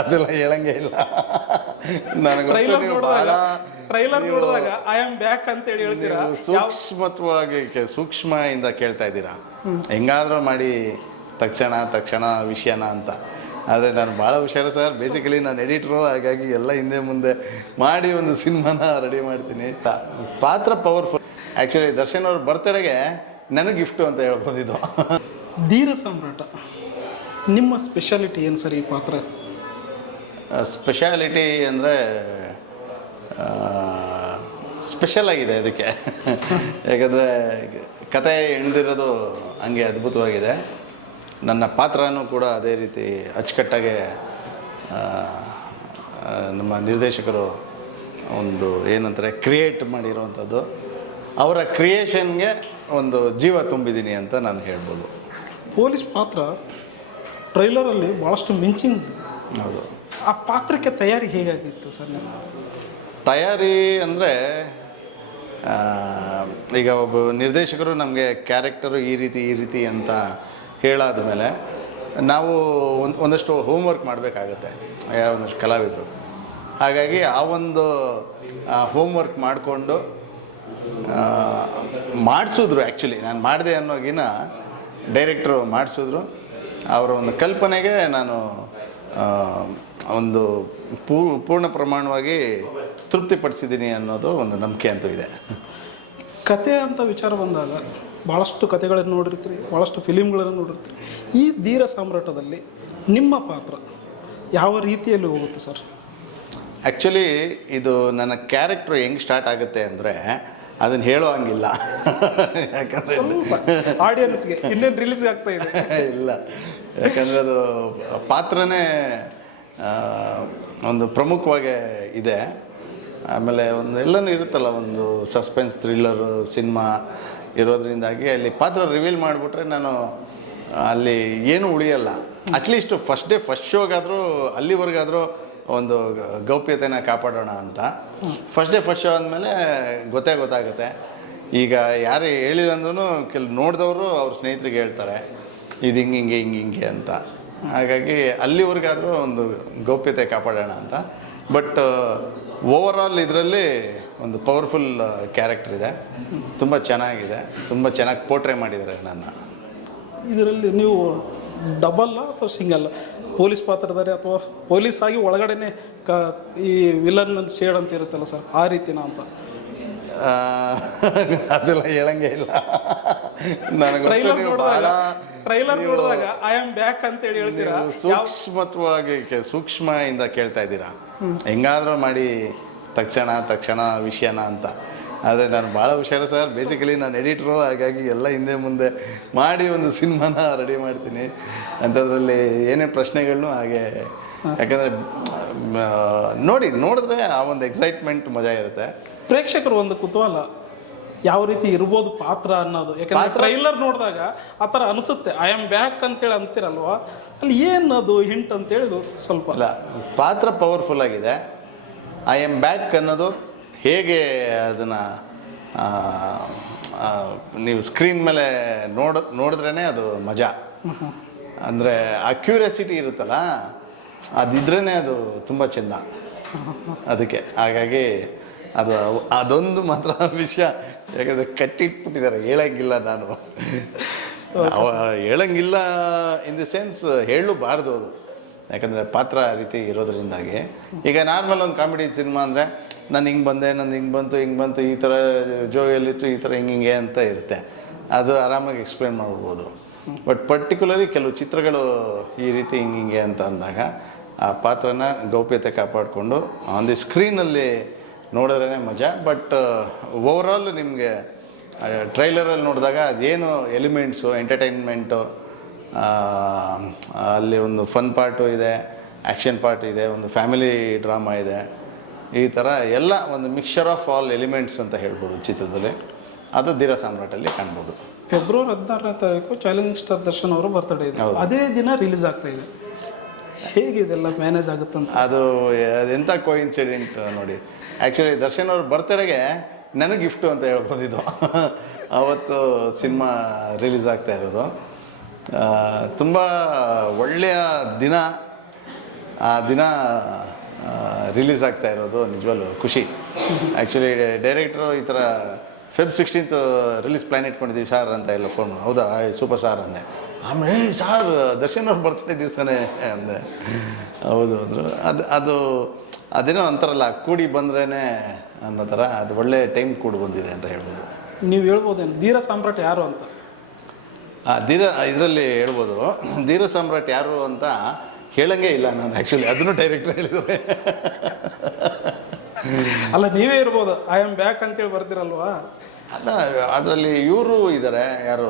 ಅದೆಲ್ಲ ಹೇಳಂಗೆ ಇಲ್ಲ. ನನಗೆ ಟ್ರೈಲರ್ ನೋಡಿದಾಗ ಐ ಆಮ್ ಬ್ಯಾಕ್ ಅಂತ ಹೇಳಿ ಹೇಳ್ತೀರಾ. ಸೂಕ್ಷ್ಮತ್ವವಾಗಿ ಸೂಕ್ಷ್ಮದಿಂದ ಕೇಳ್ತಾ ಇದ್ದೀರಾ, ಹೆಂಗಾದ್ರೂ ಮಾಡಿ ತಕ್ಷಣ ವಿಷಯನ ಅಂತ. ಆದರೆ ನಾನು ಭಾಳ ಹುಷಾರು ಸರ್. ಬೇಸಿಕಲಿ ನಾನು ಎಡಿಟ್ರು, ಹಾಗಾಗಿ ಎಲ್ಲ ಹಿಂದೆ ಮುಂದೆ ಮಾಡಿ ಒಂದು ಸಿನಿಮಾನ ರೆಡಿ ಮಾಡ್ತೀನಿ. ಪಾತ್ರ ಪವರ್ಫುಲ್. ಆ್ಯಕ್ಚುಲಿ ದರ್ಶನ್ ಅವ್ರ ಬರ್ತಡೆಗೆ ನನಗೆ ಗಿಫ್ಟು ಅಂತ ಹೇಳ್ಬೋದು ಇದು. ಧೀರ ಸಾಮ್ರಾಟ ನಿಮ್ಮ ಸ್ಪೆಷಾಲಿಟಿ ಏನು ಸರ್ ಈ ಪಾತ್ರ? ಸ್ಪೆಷಾಲಿಟಿ ಅಂದರೆ ಸ್ಪೆಷಲ್ ಆಗಿದೆ ಅದಕ್ಕೆ. ಯಾಕಂದರೆ ಕತೆ ಎಣ್ದಿರೋದು ಹಂಗೆ ಅದ್ಭುತವಾಗಿದೆ. ನನ್ನ ಪಾತ್ರನೂ ಕೂಡ ಅದೇ ರೀತಿ ಅಚ್ಚುಕಟ್ಟಾಗೆ ನಮ್ಮ ನಿರ್ದೇಶಕರು ಒಂದು ಏನಂತಾರೆ ಕ್ರಿಯೇಟ್ ಮಾಡಿರೋವಂಥದ್ದು. ಅವರ ಕ್ರಿಯೇಷನ್ಗೆ ಒಂದು ಜೀವ ತುಂಬಿದ್ದೀನಿ ಅಂತ ನಾನು ಹೇಳ್ಬೋದು. ಪೊಲೀಸ್ ಪಾತ್ರ ಟ್ರೈಲರಲ್ಲಿ ಭಾಳಷ್ಟು ಮಿಂಚಿಂಗ್. ಹೌದು. ಆ ಪಾತ್ರಕ್ಕೆ ತಯಾರಿ ಹೇಗಾಗಿತ್ತು ಸರ್? ತಯಾರಿ ಅಂದರೆ ಈಗ ಒಬ್ಬ ನಿರ್ದೇಶಕರು ನಮಗೆ ಕ್ಯಾರೆಕ್ಟರು ಈ ರೀತಿ ಅಂತ ಹೇಳಾದ ಮೇಲೆ ನಾವು ಒಂದಷ್ಟು ಹೋಮ್ವರ್ಕ್ ಮಾಡಬೇಕಾಗತ್ತೆ ಒಂದಷ್ಟು ಕಲಾವಿದರು. ಹಾಗಾಗಿ ಆ ಒಂದು ಹೋಮ್ವರ್ಕ್ ಮಾಡಿಕೊಂಡು ಮಾಡಿಸಿದ್ರು. ಆ್ಯಕ್ಚುಲಿ ನಾನು ಮಾಡಿದೆ ಅನ್ನೋಗಿನ ಡೈರೆಕ್ಟ್ರು ಮಾಡಿಸಿದ್ರು. ಅವರ ಒಂದು ಕಲ್ಪನೆಗೆ ನಾನು ಒಂದು ಪೂರ್ಣ ಪ್ರಮಾಣವಾಗಿ ತೃಪ್ತಿಪಡಿಸಿದ್ದೀನಿ ಅನ್ನೋದು ಒಂದು ನಂಬಿಕೆ ಅಂತೂ ಇದೆ. ಕತೆ ಅಂತ ವಿಚಾರ ಬಂದಾಗ ಭಾಳಷ್ಟು ಕತೆಗಳನ್ನು ನೋಡಿರ್ತೀರಿ, ಭಾಳಷ್ಟು ಫಿಲಿಮ್ಗಳನ್ನು ನೋಡಿರ್ತೀರಿ. ಈ ಧೀರ ಸಾಮ್ರಾಟದಲ್ಲಿ ನಿಮ್ಮ ಪಾತ್ರ ಯಾವ ರೀತಿಯಲ್ಲಿ ಹೋಗುತ್ತೆ ಸರ್? ಆ್ಯಕ್ಚುಲಿ ಇದು ನನ್ನ ಕ್ಯಾರೆಕ್ಟ್ರು ಹೆಂಗೆ ಸ್ಟಾರ್ಟ್ ಆಗುತ್ತೆ ಅಂದರೆ ಅದನ್ನು ಹೇಳೋ ಹಂಗಿಲ್ಲ. ಯಾಕಂದರೆ ಆಡಿಯನ್ಸ್ಗೆ ಇನ್ನೇನು ರಿಲೀಸ್ ಆಗ್ತಾ ಇದೆ ಇಲ್ಲ, ಯಾಕಂದರೆ ಅದು ಪಾತ್ರನೇ ಒಂದು ಪ್ರಮುಖವಾಗಿ ಇದೆ. ಆಮೇಲೆ ಒಂದು ಎಲ್ಲನೂ ಇರುತ್ತಲ್ಲ, ಒಂದು ಸಸ್ಪೆನ್ಸ್ ಥ್ರಿಲ್ಲರು ಸಿನಿಮಾ ಇರೋದ್ರಿಂದಾಗಿ ಅಲ್ಲಿ ಪಾತ್ರ ರಿವೀಲ್ ಮಾಡಿಬಿಟ್ರೆ ನಾನು ಅಲ್ಲಿ ಏನೂ ಉಳಿಯಲ್ಲ. ಅಟ್ಲೀಸ್ಟ್ ಫಸ್ಟ್ ಶೋಗಾದರೂ ಅಲ್ಲಿವರೆಗಾದರೂ ಒಂದು ಗೌಪ್ಯತೆನ ಕಾಪಾಡೋಣ ಅಂತ. ಫಸ್ಟ್ ಶೋ ಆದಮೇಲೆ ಗೊತ್ತಾಗುತ್ತೆ. ಈಗ ಯಾರು ಹೇಳಿಲ್ಲ ಅಂದ್ರೂ ನೋಡಿದವರು ಅವ್ರ ಸ್ನೇಹಿತರಿಗೆ ಹೇಳ್ತಾರೆ ಇದು ಹಿಂಗೆ ಅಂತ. ಹಾಗಾಗಿ ಅಲ್ಲಿವರೆಗಾದರೂ ಒಂದು ಗೌಪ್ಯತೆ ಕಾಪಾಡೋಣ ಅಂತ. ಬಟ್ ಓವರಾಲ್ ಇದರಲ್ಲಿ ಒಂದು ಪವರ್ಫುಲ್ ಕ್ಯಾರೆಕ್ಟರ್ ಇದೆ. ತುಂಬ ಚೆನ್ನಾಗಿದೆ, ತುಂಬ ಚೆನ್ನಾಗಿ ಪೋರ್ಟ್ರೇ ಮಾಡಿದ್ದಾರೆ ನನ್ನ. ಇದರಲ್ಲಿ ನೀವು ಡಬಲ್ಲ ಅಥವಾ ಸಿಂಗಲ್ ಪೊಲೀಸ್ ಪಾತ್ರಧಾರಿ ಅಥವಾ ಪೊಲೀಸ್ ಆಗಿ ಒಳಗಡೆನೆ ಈ ವಿಲನ್ ಶೇಡ್ ಅಂತ ಇರುತ್ತಲ್ಲ ಸರ್, ಆ ರೀತಿನ ಅಂತ? ಅದೆಲ್ಲ ಹೇಳಂಗೆ ಇಲ್ಲ. ನನಗೆ ಟ್ರೈಲರ್ ನೋಡಿದಾಗ ಐ ಆಮ್ ಬ್ಯಾಕ್ ಅಂತ ಹೇಳಿ ಹೇಳ್ತೀರಾ. ಸೂಕ್ಷ್ಮತ್ವವಾಗಿ ಸೂಕ್ಷ್ಮದಿಂದ ಕೇಳ್ತಾ ಇದ್ದೀರಾ, ಹೆಂಗಾದ್ರೂ ಮಾಡಿ ತಕ್ಷಣ ವಿಷಯನ ಅಂತ. ಆದರೆ ನಾನು ಭಾಳ ಹುಷಾರು ಸರ್. ಬೇಸಿಕಲಿ ನಾನು ಎಡಿಟ್ರು, ಹಾಗಾಗಿ ಎಲ್ಲ ಹಿಂದೆ ಮುಂದೆ ಮಾಡಿ ಒಂದು ಸಿನಿಮಾನ ರೆಡಿ ಮಾಡ್ತೀನಿ. ಅಂಥದ್ರಲ್ಲಿ ಏನೇ ಪ್ರಶ್ನೆಗಳನ್ನೂ ಹಾಗೆ, ಯಾಕಂದರೆ ನೋಡಿದ್ರೆ ಆ ಒಂದು ಎಕ್ಸೈಟ್ಮೆಂಟ್ ಮಜಾ ಇರುತ್ತೆ. ಪ್ರೇಕ್ಷಕರು ಒಂದು ಕುತೂಹಲ ಯಾವ ರೀತಿ ಇರ್ಬೋದು ಪಾತ್ರ ಅನ್ನೋದು. ಯಾಕಂದರೆ ಟ್ರೈಲರ್ ನೋಡಿದಾಗ ಆ ಥರ ಅನಿಸುತ್ತೆ, ಐ ಆಮ್ ಬ್ಯಾಕ್ ಅಂತೇಳಿ ಅಂತೀರಲ್ವ, ಅಲ್ಲಿ ಏನದು ಹಿಂಟ್ ಅಂತೇಳಿ ಸ್ವಲ್ಪ. ಅಲ್ಲ, ಪಾತ್ರ ಪವರ್ಫುಲ್ ಆಗಿದೆ. ಐ ಆಮ್ ಬ್ಯಾಕ್ ಅನ್ನೋದು ಹೇಗೆ ಅದನ್ನು ನೀವು ಸ್ಕ್ರೀನ್ ಮೇಲೆ ನೋಡಿದ್ರೇ ಅದು ಮಜಾ. ಅಂದರೆ ಆ ಕ್ಯೂರಿಯಾಸಿಟಿ ಇರುತ್ತಲ್ಲ, ಅದಿದ್ರೇ ಅದು ತುಂಬ ಚೆಂದ. ಅದಕ್ಕೆ ಹಾಗಾಗಿ ಅದೊಂದು ಮಾತ್ರ ವಿಷಯ. ಯಾಕಂದರೆ ಕಟ್ಟಿಟ್ಬಿಟ್ಟಿದ್ದಾರೆ, ಹೇಳಂಗಿಲ್ಲ. ನಾನು ಹೇಳಂಗಿಲ್ಲ ಇನ್ ದಿ ಸೆನ್ಸ್ ಹೇಳಬಾರ್ದು ಅದು, ಯಾಕಂದರೆ ಪಾತ್ರ ಆ ರೀತಿ ಇರೋದ್ರಿಂದಾಗಿ. ಈಗ ನಾರ್ಮಲ್ ಒಂದು ಕಾಮಿಡಿ ಸಿನಿಮಾ ಅಂದರೆ ನಾನು ಹಿಂಗೆ ಬಂದೆ, ನಂದು ಹಿಂಗೆ ಬಂತು, ಈ ಥರ ಜೋಗಲ್ಲಿತ್ತು, ಈ ಥರ ಹಿಂಗೆ ಅಂತ ಇರುತ್ತೆ. ಅದು ಆರಾಮಾಗಿ ಎಕ್ಸ್ಪ್ಲೇನ್ ಮಾಡ್ಬೋದು. ಬಟ್ ಪರ್ಟಿಕ್ಯುಲರಿ ಕೆಲವು ಚಿತ್ರಗಳು ಈ ರೀತಿ ಹಿಂಗೆ ಅಂತ ಅಂದಾಗ ಆ ಪಾತ್ರನ ಗೌಪ್ಯತೆ ಕಾಪಾಡಿಕೊಂಡು ಆನ್ ದಿ ಸ್ಕ್ರೀನಲ್ಲಿ ನೋಡಿದ್ರೇ ಮಜಾ. ಬಟ್ ಓವರಾಲ್ ನಿಮಗೆ ಟ್ರೈಲರಲ್ಲಿ ನೋಡಿದಾಗ ಅದೇನು ಎಲಿಮೆಂಟ್ಸು, ಎಂಟರ್ಟೈನ್ಮೆಂಟು, ಅಲ್ಲಿ ಒಂದು ಫನ್ ಪಾರ್ಟು ಇದೆ, ಆ್ಯಕ್ಷನ್ ಪಾರ್ಟ್ ಇದೆ, ಒಂದು ಫ್ಯಾಮಿಲಿ ಡ್ರಾಮಾ ಇದೆ. ಈ ಥರ ಎಲ್ಲ ಒಂದು ಮಿಕ್ಸ್ಚರ್ ಆಫ್ ಆಲ್ ಎಲಿಮೆಂಟ್ಸ್ ಅಂತ ಹೇಳ್ಬೋದು ಚಿತ್ರದಲ್ಲಿ. ಅದು ಧೀರ ಸಾಮ್ರಾಟಲ್ಲಿ ಕಾಣ್ಬೋದು. ಫೆಬ್ರವರಿ 16ನೇ ತಾರೀಕು ಚಾಲೆಂಜಿಂಗ್ ಸ್ಟಾರ್ ದರ್ಶನ್ ಅವರು ಬರ್ತಡೇ ಇದೆ, ಅದೇ ದಿನ ರಿಲೀಸ್ ಆಗ್ತಾ ಇದೆ. ಹೇಗಿದೆಲ್ಲ ಮ್ಯಾನೇಜ್ ಆಗುತ್ತಂತ? ಅದೆಂಥ ಕೋಇನ್ಸಿಡೆಂಟ್ ನೋಡಿ. ಆ್ಯಕ್ಚುಲಿ ದರ್ಶನ್ ಅವ್ರ ಬರ್ತಡೆಗೆ ನನಗೆ ಗಿಫ್ಟು ಅಂತ ಹೇಳ್ಬೋದು ಇದು. ಆವತ್ತು ಸಿನಿಮಾ ರಿಲೀಸ್ ಆಗ್ತಾ ಇರೋದು. ತುಂಬ ಒಳ್ಳೆಯ ದಿನ. ಆ ದಿನ ರಿಲೀಸ್ ಆಗ್ತಾ ಇರೋದು ನಿಜವಲ್ಲೂ ಖುಷಿ. ಆ್ಯಕ್ಚುಲಿ ಡೈರೆಕ್ಟ್ರು ಈ ಥರ Feb 16th ರಿಲೀಸ್ ಪ್ಲ್ಯಾನ್ ಇಟ್ಕೊಂಡಿದ್ದೀವಿ ಸಾರ್ ಅಂತ ಎಲ್ಲ ಫೋನ್, ಹೌದಾ ಸೂಪರ್ ಸಾರ್ ಅಂದೆ. ಆಮೇಲೆ ಸಾರ್ ದರ್ಶನ್ ಅವ್ರ ಬರ್ತ್ಡೇ ದಿವಸನೇ ಅಂದೆ. ಹೌದು ಅಂದರು. ಅದು ಅದೇನೋ ಅಂತಾರಲ್ಲ, ಕೂಡಿ ಬಂದ್ರೇ ಅನ್ನೋ ಥರ ಅದು ಒಳ್ಳೆ ಟೈಮ್ ಕೂಡಿ ಬಂದಿದೆ ಅಂತ ಹೇಳ್ಬೋದು. ನೀವು ಹೇಳ್ಬೋದೇನು ಧೀರ ಸಾಮ್ರಾಟ್ ಯಾರು ಅಂತ? ಇದರಲ್ಲಿ ಹೇಳ್ಬೋದು. ಧೀರ ಸಾಮ್ರಾಟ್ ಯಾರು ಅಂತ ಹೇಳಂಗೆ ಇಲ್ಲ ನಾನು, ಆ್ಯಕ್ಚುಲಿ ಅದನ್ನು ಡೈರೆಕ್ಟರ್ ಹೇಳಿದ್ದಾರೆ. ಅಲ್ಲ, ನೀವೇ ಇರ್ಬೋದು, ಐ ಆಮ್ ಬ್ಯಾಕ್ ಅಂತೇಳಿ ಬರ್ತಿರಲ್ವಾ? ಅಲ್ಲ, ಅದರಲ್ಲಿ ಇವರು ಇದ್ದಾರೆ, ಯಾರು,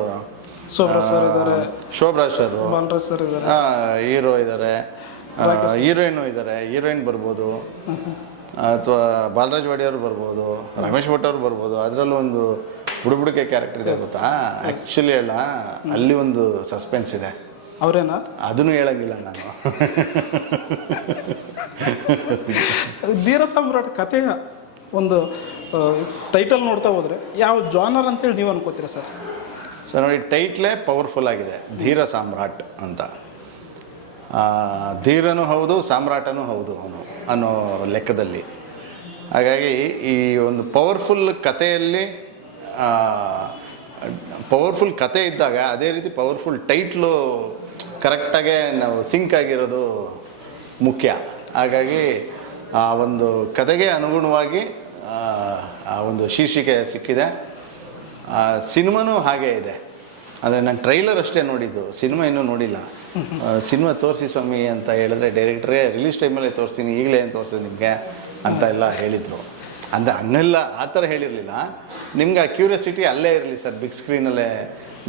ಶೋಭ್ರಾ ಸರ್ ಇದ್ದಾರೆ, ಶೋಭ್ರಾಜ್ ಸರ್, ಬಾಲರಾಜ್ ಸರ್ ಇದ್ದಾರೆ, ಹೀರೋ ಇದ್ದಾರೆ, ಹೀರೋಯಿನು ಇದ್ದಾರೆ. ಹೀರೋಯಿನ್ ಬರ್ಬೋದು, ಅಥವಾ ಬಾಲರಾಜ್ ವಾಡಿಯವರು ಬರ್ಬೋದು, ರಮೇಶ್ ಭಟ್ ಅವರು ಬರ್ಬೋದು. ಅದರಲ್ಲೂ ಒಂದು ಬುಡುಬುಡಿಕೆ ಕ್ಯಾರೆಕ್ಟರ್ ಇದೆ ಗೊತ್ತಾ. ಆ್ಯಕ್ಚುಲಿ ಹೇಳ, ಅಲ್ಲಿ ಒಂದು ಸಸ್ಪೆನ್ಸ್ ಇದೆ. ಅವರೇನಾ? ಅದನ್ನು ಹೇಳಂಗಿಲ್ಲ ನಾನು. ಧೀರ ಸಾಮ್ರಾಟ್ ಕಥೆಯ ಒಂದು ಟೈಟಲ್ ನೋಡ್ತಾ ಹೋದರೆ ಯಾವ ಜಾನರ್ ಅಂತೇಳಿ ನೀವು ಅನ್ಕೋತೀರಾ ಸರ್? ಸೊ ನೋಡಿ, ಟೈಟ್ಲೇ ಪವರ್ಫುಲ್ ಆಗಿದೆ, ಧೀರ ಸಾಮ್ರಾಟ್ ಅಂತ. ಧೀರನೂ ಹೌದು, ಸಾಮ್ರಾಟನೂ ಹೌದು ಅವನು ಅನ್ನೋ ಲೆಕ್ಕದಲ್ಲಿ. ಹಾಗಾಗಿ ಈ ಒಂದು ಪವರ್ಫುಲ್ ಕಥೆಯಲ್ಲಿ ಪವರ್ಫುಲ್ ಕತೆ ಇದ್ದಾಗ ಅದೇ ರೀತಿ ಪವರ್ಫುಲ್ ಟೈಟ್ಲು ಕರೆಕ್ಟಾಗೆ ನಾವು ಸಿಂಕ್ ಆಗಿರೋದು ಮುಖ್ಯ. ಹಾಗಾಗಿ ಆ ಒಂದು ಕತೆಗೆ ಅನುಗುಣವಾಗಿ ಆ ಒಂದು ಶೀರ್ಷಿಕೆ ಸಿಕ್ಕಿದೆ. ಸಿನಿಮಾನೂ ಹಾಗೇ ಇದೆ. ಅಂದರೆ ನಾನು ಟ್ರೈಲರ್ ಅಷ್ಟೇ ನೋಡಿದ್ದು, ಸಿನಿಮಾ ಇನ್ನೂ ನೋಡಿಲ್ಲ. ಸಿನಿಮಾ ತೋರಿಸಿ ಸ್ವಾಮಿ ಅಂತ ಹೇಳಿದ್ರೆ ಡೈರೆಕ್ಟ್ರೇ ರಿಲೀಸ್ ಟೈಮಲ್ಲೇ ತೋರಿಸ್ತೀನಿ, ಈಗಲೇ ಏನು ತೋರಿಸೋದು ನಿಮಗೆ ಅಂತ ಎಲ್ಲ ಹೇಳಿದರು. ಅಂದರೆ ಹಂಗೆಲ್ಲ ಆ ಥರ ಹೇಳಿರಲಿಲ್ಲ. ನಿಮ್ಗೆ ಆ ಕ್ಯೂರಿಯಾಸಿಟಿ ಅಲ್ಲೇ ಇರಲಿ ಸರ್, ಬಿಗ್ ಸ್ಕ್ರೀನಲ್ಲೇ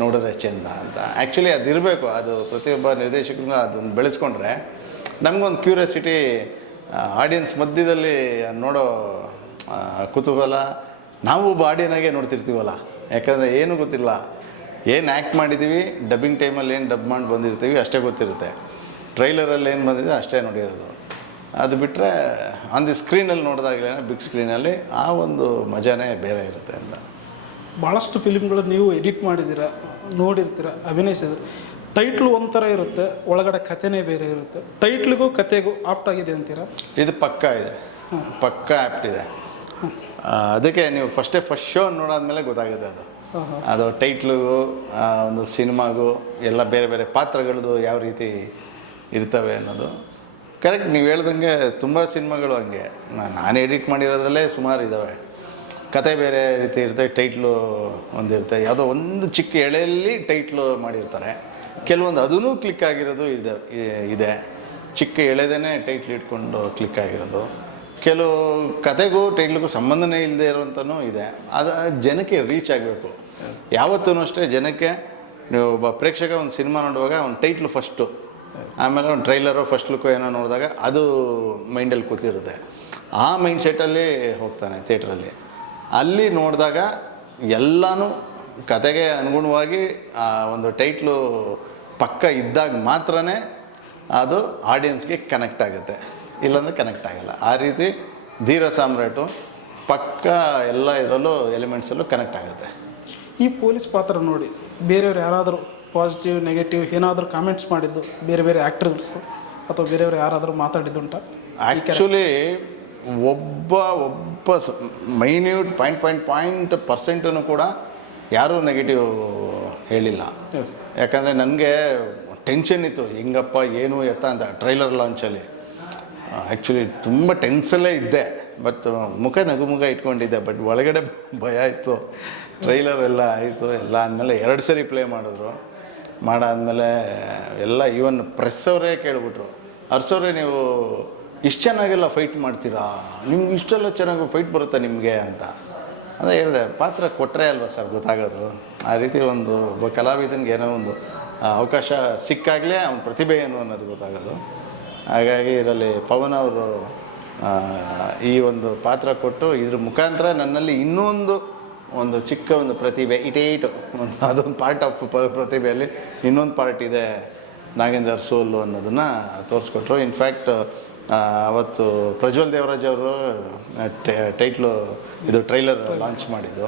ನೋಡಿದ್ರೆ ಚೆಂದ ಅಂತ. ಆ್ಯಕ್ಚುಲಿ ಅದು ಇರಬೇಕು, ಅದು ಪ್ರತಿಯೊಬ್ಬ ನಿರ್ದೇಶಕರಿಗೂ ಅದನ್ನು ಬೆಳೆಸ್ಕೊಂಡ್ರೆ ನಮಗೊಂದು ಕ್ಯೂರಿಯಾಸಿಟಿ, ಆಡಿಯನ್ಸ್ ಮಧ್ಯದಲ್ಲಿ ನೋಡೋ ಕುತೂಹಲ. ನಾವು ಒಬ್ಬ ಆಡಿಯನಾಗೆ ನೋಡ್ತಿರ್ತೀವಲ್ಲ, ಯಾಕಂದರೆ ಏನೂ ಗೊತ್ತಿಲ್ಲ, ಏನು ಆ್ಯಕ್ಟ್ ಮಾಡಿದ್ದೀವಿ, ಡಬ್ಬಿಂಗ್ ಟೈಮಲ್ಲಿ ಏನು ಡಬ್ ಮಾಡಿ ಬಂದಿರ್ತೀವಿ ಅಷ್ಟೇ ಗೊತ್ತಿರುತ್ತೆ. ಟ್ರೈಲರಲ್ಲಿ ಏನು ಬಂದಿದೆ ಅಷ್ಟೇ ನೋಡಿರೋದು. ಅದು ಬಿಟ್ಟರೆ ಆನ್ ದಿ ಸ್ಕ್ರೀನಲ್ಲಿ ನೋಡಿದಾಗಲೇ, ಬಿಗ್ ಸ್ಕ್ರೀನಲ್ಲಿ ಆ ಒಂದು ಮಜಾನೇ ಬೇರೆ ಇರುತ್ತೆ ಅಂತ. ಭಾಳಷ್ಟು ಫಿಲಿಮ್ಗಳು ನೀವು ಎಡಿಟ್ ಮಾಡಿದ್ದೀರ, ನೋಡಿರ್ತೀರ, ಅಭಿನಯಿಸಿದ್ರೆ ಟೈಟ್ಲು ಒಂಥರ ಇರುತ್ತೆ, ಒಳಗಡೆ ಕಥೆನೇ ಬೇರೆ ಇರುತ್ತೆ. ಟೈಟ್ಲಿಗೂ ಕತೆಗೂ ಆಪ್ಟ್ ಆಗಿದೆ ಅಂತೀರಾ? ಇದು ಪಕ್ಕ ಇದೆ, ಪಕ್ಕ ಆ್ಯಪ್ಟ್ ಇದೆ. ಅದಕ್ಕೆ ನೀವು ಫಸ್ಟ್ ಶೋ ನೋಡಾದ್ಮೇಲೆ ಗೊತ್ತಾಗುತ್ತೆ ಅದು ಟೈಟ್ಲಿಗೂ ಒಂದು ಸಿನಿಮಾಗೂ ಎಲ್ಲ ಬೇರೆ ಬೇರೆ ಪಾತ್ರಗಳದ್ದು ಯಾವ ರೀತಿ ಇರ್ತವೆ ಅನ್ನೋದು. ಕರೆಕ್ಟ್, ನೀವು ಹೇಳ್ದಂಗೆ ತುಂಬ ಸಿನಿಮಾಗಳು ಹಂಗೆ. ನಾನು ಎಡಿಟ್ ಮಾಡಿರೋದ್ರಲ್ಲೇ ಸುಮಾರು ಇದ್ದಾವೆ. ಕತೆ ಬೇರೆ ರೀತಿ ಇರುತ್ತೆ, ಟೈಟ್ಲು ಒಂದಿರುತ್ತೆ. ಯಾವುದೋ ಒಂದು ಚಿಕ್ಕ ಎಳೆಯಲ್ಲಿ ಟೈಟ್ಲು ಮಾಡಿರ್ತಾರೆ. ಕೆಲವೊಂದು ಅದೂ ಕ್ಲಿಕ್ ಆಗಿರೋದು ಇದೆ. ಚಿಕ್ಕ ಎಳೆದೇ ಟೈಟ್ಲ್ ಇಟ್ಕೊಂಡು ಕ್ಲಿಕ್ ಆಗಿರೋದು. ಕೆಲವು ಕತೆಗೂ ಟೈಟ್ಲಿಗೂ ಸಂಬಂಧನೇ ಇಲ್ಲದೆ ಇರೋಂಥನೂ ಇದೆ. ಅದು ಜನಕ್ಕೆ ರೀಚ್ ಆಗಬೇಕು. ಯಾವತ್ತೂ ಅಷ್ಟೇ, ಜನಕ್ಕೆ ನೀವು ಒಬ್ಬ ಪ್ರೇಕ್ಷಕ ಒಂದು ಸಿನಿಮಾ ನೋಡುವಾಗ ಒಂದು ಟೈಟ್ಲು ಫಸ್ಟು, ಆಮೇಲೆ ಒಂದು ಟ್ರೈಲರು ಫಸ್ಟ್ ಲುಕ್ಕು ಏನೋ ನೋಡಿದಾಗ ಅದು ಮೈಂಡಲ್ಲಿ ಕೂತಿರುತ್ತೆ. ಆ ಮೈಂಡ್ ಸೆಟ್ಟಲ್ಲಿ ಹೋಗ್ತಾನೆ ಥಿಯೇಟ್ರಲ್ಲಿ. ಅಲ್ಲಿ ನೋಡಿದಾಗ ಎಲ್ಲನೂ ಕತೆಗೆ ಅನುಗುಣವಾಗಿ ಆ ಒಂದು ಟೈಟ್ಲು ಪಕ್ಕ ಇದ್ದಾಗ ಮಾತ್ರ ಅದು ಆಡಿಯನ್ಸ್ಗೆ ಕನೆಕ್ಟ್ ಆಗುತ್ತೆ, ಇಲ್ಲಾಂದರೆ ಕನೆಕ್ಟ್ ಆಗಲ್ಲ. ಆ ರೀತಿ ಧೀರ ಸಾಮ್ರಾಟು ಪಕ್ಕ ಎಲ್ಲ ಇದರಲ್ಲೂ ಎಲಿಮೆಂಟ್ಸಲ್ಲೂ ಕನೆಕ್ಟ್ ಆಗುತ್ತೆ. ಈ ಪೊಲೀಸ್ ಪಾತ್ರ ನೋಡಿ ಬೇರೆಯವ್ರು ಯಾರಾದರೂ ಪಾಸಿಟಿವ್ ನೆಗೆಟಿವ್ ಏನಾದರೂ ಕಾಮೆಂಟ್ಸ್ ಮಾಡಿದ್ದು ಬೇರೆ ಬೇರೆ ಆ್ಯಕ್ಟರ್ಸು ಅಥವಾ ಬೇರೆಯವ್ರು ಯಾರಾದರೂ ಮಾತಾಡಿದ್ದುಂಟ? ಆ್ಯಕ್ಚುಲಿ ಒಬ್ಬ ಮೈನ್ಯೂಟ್ ಪಾಯಿಂಟ್ ಪರ್ಸೆಂಟೂ ಕೂಡ ಯಾರೂ ನೆಗೆಟಿವ್ ಹೇಳಿಲ್ಲ. ಯಾಕಂದರೆ ನನಗೆ ಟೆನ್ಷನ್ ಇತ್ತು, ಹೆಂಗಪ್ಪ ಏನು ಎತ್ತ ಅಂತ ಟ್ರೈಲರ್ ಲಾಂಚಲ್ಲಿ. ಆ್ಯಕ್ಚುಲಿ ತುಂಬ ಟೆನ್ಸಲ್ಲೇ ಇದ್ದೆ, ಬಟ್ ಮುಖ ನಗುಮುಖ ಇಟ್ಕೊಂಡಿದ್ದೆ. ಬಟ್ ಒಳಗಡೆ ಭಯ ಇತ್ತು. ಟ್ರೈಲರ್ ಎಲ್ಲ ಆಯಿತು, ಎಲ್ಲ ಆದಮೇಲೆ 2 ಸರಿ ಪ್ಲೇ ಮಾಡಿದ್ರು. ಮಾಡಾದಮೇಲೆ ಎಲ್ಲ ಈವನ್ ಪ್ರೆಸ್ ಅವರೇ ಕೇಳಿಬಿಟ್ರು, ಅರ್ಸವ್ರೆ ನೀವು ಇಷ್ಟು ಚೆನ್ನಾಗೆಲ್ಲ ಫೈಟ್ ಮಾಡ್ತೀರಾ, ನಿಮ್ಗೆ ಇಷ್ಟೆಲ್ಲ ಚೆನ್ನಾಗಿ ಫೈಟ್ ಬರುತ್ತೆ ನಿಮಗೆ ಅಂತ. ಅದೇ ಹೇಳಿದೆ, ಪಾತ್ರ ಕೊಟ್ಟರೆ ಅಲ್ವಾ ಸರ್ ಗೊತ್ತಾಗೋದು. ಆ ರೀತಿ ಒಂದು ಒಬ್ಬ ಕಲಾವಿದನಿಗೆ ಏನೋ ಒಂದು ಅವಕಾಶ ಸಿಕ್ಕಾಗಲೇ ಅವನ ಪ್ರತಿಭೆ ಏನು ಅನ್ನೋದು ಗೊತ್ತಾಗೋದು. ಹಾಗಾಗಿ ಇದರಲ್ಲಿ ಪವನ್ ಅವರು ಈ ಒಂದು ಪಾತ್ರ ಕೊಟ್ಟು ಇದ್ರ ಮುಖಾಂತರ ನನ್ನಲ್ಲಿ ಇನ್ನೊಂದು ಚಿಕ್ಕ ಒಂದು ಪ್ರತಿಭೆ ಇಟೇಟು ಅದೊಂದು ಪಾರ್ಟ್ ಆಫ್ ಪ್ರತಿಭೆಯಲ್ಲಿ ಇನ್ನೊಂದು ಪಾರ್ಟ್ ಇದೆ, ನಾಗೇಂದ್ರ ಸೋಲು ಅನ್ನೋದನ್ನು ತೋರಿಸ್ಕೊಟ್ರು. ಇನ್ಫ್ಯಾಕ್ಟ್ ಅವತ್ತು ಪ್ರಜ್ವಲ್ ದೇವರಾಜ್ ಅವರು ಇದು ಟ್ರೈಲರ್ ಲಾಂಚ್ ಮಾಡಿದ್ದು.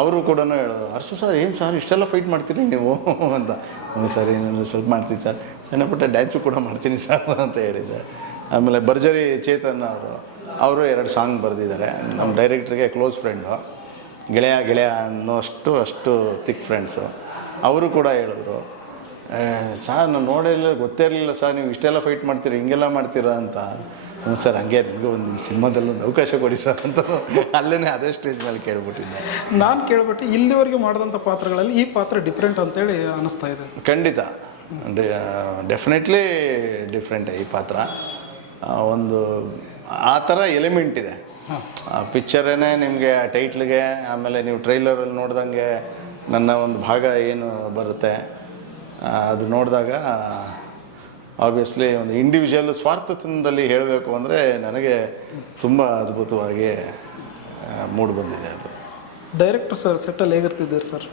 ಅವರು ಕೂಡ ಹೇಳೋದು, ಹರ್ಷ ಸರ್ ಏನು ಸರ್ ಇಷ್ಟೆಲ್ಲ ಫೈಟ್ ಮಾಡ್ತೀರಿ ನೀವು ಅಂತ. ಹ್ಞೂ ಸರ್, ಏನಾದರೂ ಸ್ವಲ್ಪ ಮಾಡ್ತೀನಿ ಸರ್, ಸಣ್ಣ ಪುಟ್ಟ ಡ್ಯಾನ್ಸು ಕೂಡ ಮಾಡ್ತೀನಿ ಸರ್ ಅಂತ ಹೇಳಿದ್ದೆ. ಆಮೇಲೆ ಭರ್ಜರಿ ಚೇತನ್ ಅವರು 2 ಸಾಂಗ್ ಬರೆದಿದ್ದಾರೆ. ನಮ್ಮ ಡೈರೆಕ್ಟ್ರಿಗೆ ಕ್ಲೋಸ್ ಫ್ರೆಂಡು, ಗೆಳೆಯ ಅಷ್ಟು ಥಿಕ್ ಫ್ರೆಂಡ್ಸು. ಅವರು ಕೂಡ ಹೇಳಿದ್ರು, ಸರ್ ನಾನು ನೋಡಿರಲಿಲ್ಲ, ಗೊತ್ತೇ ಇರಲಿಲ್ಲ ಸರ್, ನೀವು ಇಷ್ಟೆಲ್ಲ ಫೈಟ್ ಮಾಡ್ತೀರಾ, ಹಿಂಗೆಲ್ಲ ಮಾಡ್ತೀರಾ ಅಂತ. ಹ್ಞೂ ಸರ್, ಹಂಗೆ ನನಗೂ ಒಂದು ನಿಮ್ಮ ಸಿನಿಮಾದಲ್ಲಿ ಒಂದು ಅವಕಾಶ ಕೊಡಿ ಸರ್ ಅಂತ ಅಲ್ಲೇ ಅದೇ ಸ್ಟೇಜ್ ಮೇಲೆ ಕೇಳ್ಬಿಟ್ಟಿದ್ದೆ. ನಾನು ಕೇಳ್ಬಿಟ್ಟು ಇಲ್ಲಿವರೆಗೆ ಮಾಡಿದಂಥ ಪಾತ್ರಗಳಲ್ಲಿ ಈ ಪಾತ್ರ ಡಿಫ್ರೆಂಟ್ ಅಂತೇಳಿ ಅನ್ನಿಸ್ತಾ ಇದೆ. ಖಂಡಿತ ಡೆಫಿನೆಟ್ಲಿ ಡಿಫ್ರೆಂಟ್ ಈ ಪಾತ್ರ. ಒಂದು ಆ ಥರ ಎಲಿಮೆಂಟ್ ಇದೆ ಪಿಕ್ಚರೇನೆ ನಿಮಗೆ ಟೈಟ್ಲಿಗೆ. ಆಮೇಲೆ ನೀವು ಟ್ರೈಲರಲ್ಲಿ ನೋಡ್ದಂಗೆ ನನ್ನ ಒಂದು ಭಾಗ ಏನು ಬರುತ್ತೆ ಅದು ನೋಡಿದಾಗ ಆಬ್ವಿಯಸ್ಲಿ ಒಂದು ಇಂಡಿವಿಜುವಲ್ ಸ್ವಾರ್ಥದಿಂದ ಹೇಳಬೇಕು ಅಂದರೆ ನನಗೆ ತುಂಬ ಅದ್ಭುತವಾಗಿ ಮೂಡ್ ಬಂದಿದೆ ಅದು. ಡೈರೆಕ್ಟರ್ ಸರ್ ಸೆಟ್ಟಲ್ಲಿ ಹೇಗಿರ್ತಿದ್ದೀರಿ ಸರ್?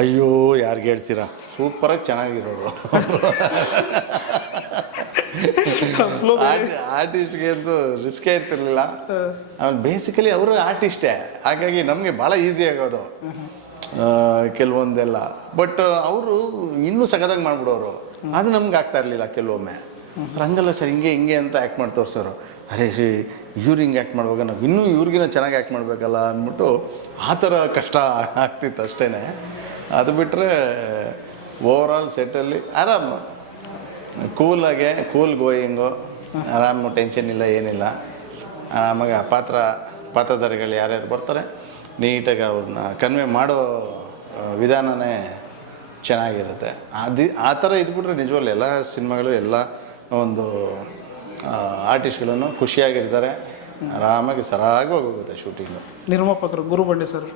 ಅಯ್ಯೋ, ಯಾರಿಗೆ ಹೇಳ್ತೀರಾ, ಸೂಪರಾಗಿ ಚೆನ್ನಾಗಿರೋರು. ಆರ್ಟಿಸ್ಟ್ಗೆ ಅಂತೂ ರಿಸ್ಕೇ ಇರ್ತಿರ್ಲಿಲ್ಲ. ಆಮೇಲೆ ಬೇಸಿಕಲಿ ಅವರು ಆರ್ಟಿಸ್ಟೇ, ಹಾಗಾಗಿ ನಮಗೆ ಭಾಳ ಈಸಿ ಆಗೋದು ಕೆಲವೊಂದೆಲ್ಲ. ಬಟ್ ಅವರು ಇನ್ನೂ ಸಖತ್ತಾಗಿ ಮಾಡಿಬಿಡೋರು, ಅದು ನಮ್ಗೆ ಆಗ್ತಾ ಇರಲಿಲ್ಲ ಕೆಲವೊಮ್ಮೆ. ರಂಗಲ್ಲ ಸರ್ ಹಿಂಗೆ ಅಂತ ಆ್ಯಕ್ಟ್ ಮಾಡಿ ತೋರಿಸೋರು. ಅರೆ ಇವ್ರು ಹಿಂಗೆ ಆ್ಯಕ್ಟ್ ಮಾಡುವಾಗ ನಾವು ಇನ್ನೂ ಇವ್ರಿಗಿನ ಚೆನ್ನಾಗಿ ಆ್ಯಕ್ಟ್ ಮಾಡಬೇಕಲ್ಲ ಅಂದ್ಬಿಟ್ಟು ಆ ಥರ ಕಷ್ಟ ಆಗ್ತಿತ್ತು ಅಷ್ಟೇ. ಅದು ಬಿಟ್ಟರೆ ಓವರಾಲ್ ಸೆಟ್ಟಲ್ಲಿ ಆರಾಮ, ಕೂಲ್ ಗೋಯಿಂಗು, ಆರಾಮು, ಟೆನ್ಷನ್ ಇಲ್ಲ, ಏನಿಲ್ಲ. ಆಮೇಲೆ ಆ ಪಾತ್ರಧಾರಿಗಳು ಯಾರ್ಯಾರು ಬರ್ತಾರೆ ನೀಟಾಗಿ ಅವ್ರನ್ನ ಕನ್ವೆ ಮಾಡೋ ವಿಧಾನವೇ ಚೆನ್ನಾಗಿರುತ್ತೆ. ಆ ಥರ ಇದ್ಬಿಟ್ರೆ ನಿಜವಲ್ಲ ಎಲ್ಲ ಸಿನಿಮಾಗಳು, ಎಲ್ಲ ಒಂದು ಆರ್ಟಿಸ್ಟ್ಗಳನ್ನು ಖುಷಿಯಾಗಿರ್ತಾರೆ, ಆರಾಮಾಗಿ ಸರಾಗಿ ಹೋಗುತ್ತೆ ಶೂಟಿಂಗು. ನಿರ್ಮಾಪಕರು ಗುರು ಬಂಡೆ ಸರ್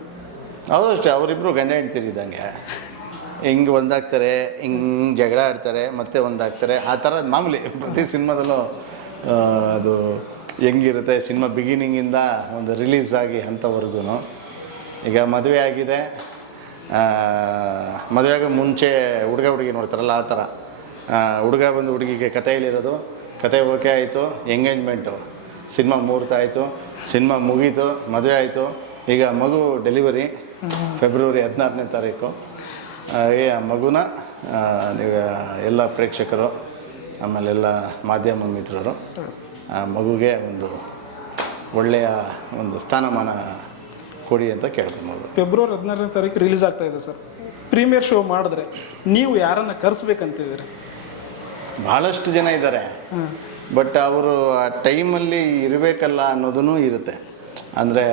ಅವರು ಅಷ್ಟೇ, ಅವರಿಬ್ಬರು ಗಂಡ ಹೆಂಡ್ತಿರಿದ್ದಂಗೆ ಹಿಂಗೆ ಒಂದಾಗ್ತಾರೆ, ಹಿಂಗೆ ಜಗಳ ಆಡ್ತಾರೆ, ಮತ್ತೆ ಒಂದಾಗ್ತಾರೆ. ಆ ಥರ ಮಾಮೂಲಿ ಪ್ರತಿ ಸಿನಿಮಾದಲ್ಲೂ ಅದು ಹೆಂಗಿರುತ್ತೆ ಸಿನಿಮಾ ಬಿಗಿನಿಂಗಿಂದ ಒಂದು ರಿಲೀಸ್ ಆಗಿ ಅಂಥವರೆಗೂ. ಈಗ ಮದುವೆ ಆಗಿದೆ, ಮದುವೆಗೆ ಮುಂಚೆ ಹುಡುಗಿ ನೋಡ್ತಾರಲ್ಲ ಆ ಥರ. ಹುಡುಗ ಬಂದು ಹುಡುಗಿಗೆ ಕತೆ ಹೇಳಿರೋದು, ಕತೆ ಓಕೆ ಆಯಿತು, ಎಂಗೇಜ್ಮೆಂಟು, ಸಿನಿಮಾ ಮುಹೂರ್ತ ಆಯಿತು, ಸಿನಿಮಾ ಮುಗೀತು, ಮದುವೆ ಆಯಿತು. ಈಗ ಮಗು ಡೆಲಿವರಿ ಫೆಬ್ರವರಿ 16ನೇ ತಾರೀಕು. ಹಾಗೆ ಆ ಮಗುನ ನೀವು ಎಲ್ಲ ಪ್ರೇಕ್ಷಕರು ಆಮೇಲೆಲ್ಲ ಮಾಧ್ಯಮ ಮಿತ್ರರು ಆ ಮಗುಗೆ ಒಂದು ಒಳ್ಳೆಯ ಒಂದು ಸ್ಥಾನಮಾನ ಕೊಡಿ ಅಂತ ಕೇಳ್ಕೊಬೋದು. ಫೆಬ್ರವರಿ 16ನೇ ತಾರೀಕು ರಿಲೀಸ್ ಆಗ್ತಾ ಇದೆ ಸರ್. ಪ್ರೀಮಿಯರ್ ಶೋ ಮಾಡಿದ್ರೆ ನೀವು ಯಾರನ್ನು ಕರೆಸ್ಬೇಕಂತಿದ್ದೀರಿ? ಭಾಳಷ್ಟು ಜನ ಇದ್ದಾರೆ, ಬಟ್ ಅವರು ಆ ಟೈಮಲ್ಲಿ ಇರಬೇಕಲ್ಲ ಅನ್ನೋದೂ ಇರುತ್ತೆ. ಅಂದರೆ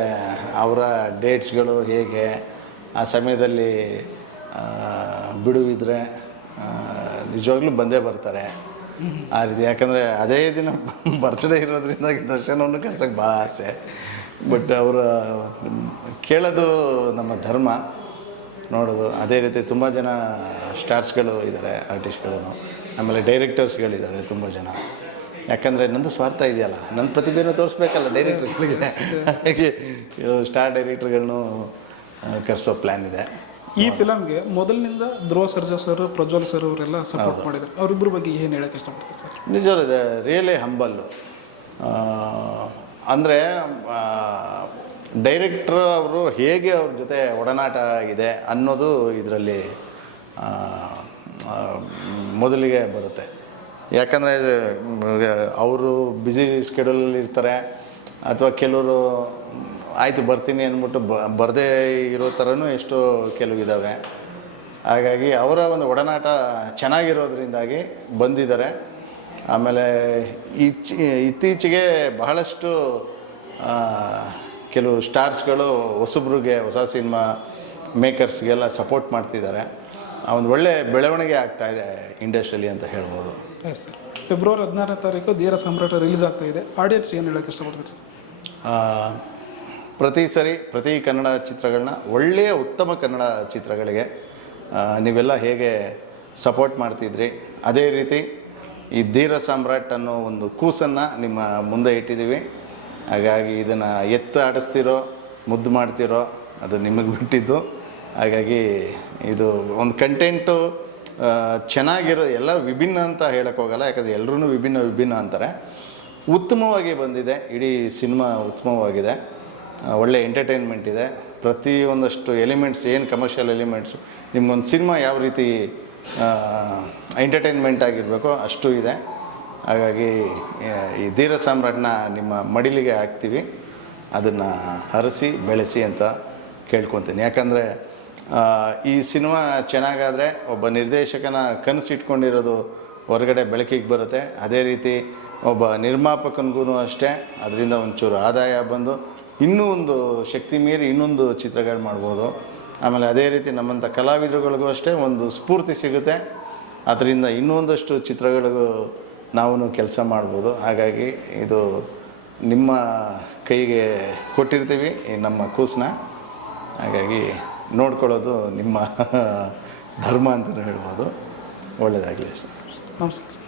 ಅವರ ಡೇಟ್ಸ್ಗಳು ಹೇಗೆ, ಆ ಸಮಯದಲ್ಲಿ ಬಿಡುವಿದ್ರೆ ನಿಜವಾಗ್ಲೂ ಬಂದೇ ಬರ್ತಾರೆ ಆ ರೀತಿ. ಯಾಕಂದರೆ ಅದೇ ದಿನ ಬರ್ತ್ಡೇ ಇರೋದ್ರಿಂದ ದರ್ಶನವನ್ನು ಕರ್ಸೋಕ್ಕೆ ಭಾಳ ಆಸೆ. ಬಟ್ ಅವರ ಕೇಳೋದು ನಮ್ಮ ಧರ್ಮ, ನೋಡೋದು. ಅದೇ ರೀತಿ ತುಂಬ ಜನ ಸ್ಟಾರ್ಸ್ಗಳು ಇದ್ದಾರೆ, ಆರ್ಟಿಸ್ಟ್ಗಳು, ಆಮೇಲೆ ಡೈರೆಕ್ಟರ್ಸ್ಗಳಿದ್ದಾರೆ ತುಂಬ ಜನ. ಯಾಕಂದರೆ ನಂದು ಸ್ವಾರ್ಥ ಇದೆಯಲ್ಲ, ನನ್ನ ಪ್ರತಿಭೆನೂ ತೋರಿಸ್ಬೇಕಲ್ಲ ಡೈರೆಕ್ಟರ್ಗಳಿಗೆ. ಹಾಗಾಗಿ ಸ್ಟಾರ್ ಡೈರೆಕ್ಟರ್ಗಳನ್ನೂ ಕರೆಸೋ ಪ್ಲ್ಯಾನ್ ಇದೆ. ಈ ಫಿಲಮ್ಗೆ ಮೊದಲಿನಿಂದ ಧ್ರುವ ಸರ್ಜಾ ಸರ್, ಪ್ರಜ್ವಲ್ ಸರ್ ಅವರೆಲ್ಲ ಸಪೋರ್ಟ್ ಮಾಡಿದ್ದಾರೆ. ಅವರಿಬ್ಬರ ಬಗ್ಗೆ ಏನು ಹೇಳೋಕ್ಕೆ ಇಷ್ಟಪಡ್ತಾರೆ ಸರ್? ನಿಜವಾದ ರಿಯಲಿ ಹಂಬಲ್ಲು. ಅಂದರೆ ಡೈರೆಕ್ಟ್ರ್ ಅವರು ಹೇಗೆ ಅವ್ರ ಜೊತೆ ಒಡನಾಟ ಇದೆ ಅನ್ನೋದು ಇದರಲ್ಲಿ ಮೊದಲಿಗೆ ಬರುತ್ತೆ. ಯಾಕಂದರೆ ಅವರು ಬ್ಯುಸಿ ಸ್ಕೆಡ್ಯೂಲಲ್ಲಿ ಇರ್ತಾರೆ, ಅಥವಾ ಕೆಲವರು ಆಯಿತು ಬರ್ತೀನಿ ಅಂದ್ಬಿಟ್ಟು ಬರದೇ ಇರೋ ಥರನೂ ಎಷ್ಟೋ ಕೆಲವಿದ್ದಾವೆ. ಹಾಗಾಗಿ ಅವರ ಒಂದು ಒಡನಾಟ ಚೆನ್ನಾಗಿರೋದ್ರಿಂದಾಗಿ ಬಂದಿದ್ದಾರೆ. ಆಮೇಲೆ ಇತ್ತೀಚೆಗೆ ಬಹಳಷ್ಟು ಕೆಲವು ಸ್ಟಾರ್ಸ್ಗಳು ಹೊಸಬ್ರಿಗೆ, ಹೊಸ ಸಿನಿಮಾ ಮೇಕರ್ಸ್ಗೆಲ್ಲ ಸಪೋರ್ಟ್ ಮಾಡ್ತಿದ್ದಾರೆ. ಒಂದು ಒಳ್ಳೆ ಬೆಳವಣಿಗೆ ಆಗ್ತಾಯಿದೆ ಇಂಡಸ್ಟ್ರಿಯಲ್ಲಿ ಅಂತ ಹೇಳ್ಬೋದು. Yes sir. ಫೆಬ್ರವರಿ 16ನೇ ತಾರೀಕು ಧೀರ ಸಾಮ್ರಾಟ ರಿಲೀಸ್ ಆಗ್ತಾ ಇದೆ. ಆಡಿಯನ್ಸ್ ಏನು ಹೇಳೋಕ್ಕೆ ಇಷ್ಟಪಡ್ತೀರಿ? ಪ್ರತಿ ಕನ್ನಡ ಚಿತ್ರಗಳನ್ನ, ಒಳ್ಳೆಯ ಉತ್ತಮ ಕನ್ನಡ ಚಿತ್ರಗಳಿಗೆ ನೀವೆಲ್ಲ ಹೇಗೆ ಸಪೋರ್ಟ್ ಮಾಡ್ತಿದ್ರಿ, ಅದೇ ರೀತಿ ಈ ಧೀರ ಸಾಮ್ರಾಟ್ ಅನ್ನೋ ಒಂದು ಕೂಸನ್ನು ನಿಮ್ಮ ಮುಂದೆ ಇಟ್ಟಿದ್ದೀವಿ. ಹಾಗಾಗಿ ಇದನ್ನು ಆಡಿಸ್ತಿರೋ, ಮುದ್ದು ಮಾಡ್ತಿರೋ, ಅದು ನಿಮಗೆ ಬಿಟ್ಟಿದ್ದು. ಹಾಗಾಗಿ ಇದು ಒಂದು ಕಂಟೆಂಟು ಚೆನ್ನಾಗಿರೋ, ಎಲ್ಲ ವಿಭಿನ್ನ ಅಂತ ಹೇಳೋಕ್ಕೋಗಲ್ಲ, ಯಾಕಂದರೆ ಎಲ್ಲರೂ ವಿಭಿನ್ನ ಅಂತಾರೆ. ಉತ್ತಮವಾಗಿ ಬಂದಿದೆ, ಇಡೀ ಸಿನಿಮಾ ಉತ್ತಮವಾಗಿದೆ, ಒಳ್ಳೆ ಎಂಟರ್ಟೈನ್ಮೆಂಟ್ ಇದೆ. ಪ್ರತಿಯೊಂದಷ್ಟು ಎಲಿಮೆಂಟ್ಸ್, ಏನು ಕಮರ್ಷಿಯಲ್ ಎಲಿಮೆಂಟ್ಸು, ನಿಮ್ಗೊಂದು ಸಿನಿಮಾ ಯಾವ ರೀತಿ ಎಂಟರ್ಟೈನ್ಮೆಂಟ್ ಆಗಿರಬೇಕೋ ಅಷ್ಟು ಇದೆ. ಹಾಗಾಗಿ ಈ ಧೀರ ಸಾಮ್ರಾಟ್ನ ನಿಮ್ಮ ಮಡಿಲಿಗೆ ಹಾಕ್ತೀವಿ, ಅದನ್ನು ಹರಸಿ ಬೆಳೆಸಿ ಅಂತ ಕೇಳ್ಕೊತೀನಿ. ಯಾಕಂದರೆ ಈ ಸಿನಿಮಾ ಚೆನ್ನಾಗಾದರೆ ಒಬ್ಬ ನಿರ್ದೇಶಕನ ಕನಸು ಇಟ್ಕೊಂಡಿರೋದು ಹೊರಗಡೆ ಬೆಳಕಿಗೆ ಬರುತ್ತೆ. ಅದೇ ರೀತಿ ಒಬ್ಬ ನಿರ್ಮಾಪಕನಿಗೂ ಅಷ್ಟೇ ಅದರಿಂದ ಒಂಚೂರು ಆದಾಯ ಬಂದು ಇನ್ನೂ ಒಂದು ಶಕ್ತಿ ಮೀರಿ ಇನ್ನೊಂದು ಚಿತ್ರಗಳು ಮಾಡ್ಬೋದು. ಆಮೇಲೆ ಅದೇ ರೀತಿ ನಮ್ಮಂಥ ಕಲಾವಿದರುಗಳಿಗೂ ಅಷ್ಟೇ ಒಂದು ಸ್ಫೂರ್ತಿ ಸಿಗುತ್ತೆ. ಅದರಿಂದ ಇನ್ನೂ ಒಂದಷ್ಟು ಚಿತ್ರಗಳಿಗೂ ನಾವು ಕೆಲಸ ಮಾಡ್ಬೋದು. ಹಾಗಾಗಿ ಇದು ನಿಮ್ಮ ಕೈಗೆ ಕೊಟ್ಟಿರ್ತೀವಿ ಈ ನಮ್ಮ ಕೂಸನ್ನ. ಹಾಗಾಗಿ ನೋಡ್ಕೊಳ್ಳೋದು ನಿಮ್ಮ ಧರ್ಮ ಅಂತಲೂ ಹೇಳ್ಬೋದು. ಒಳ್ಳೆಯದಾಗಲಿ. ನಮಸ್ಕಾರ.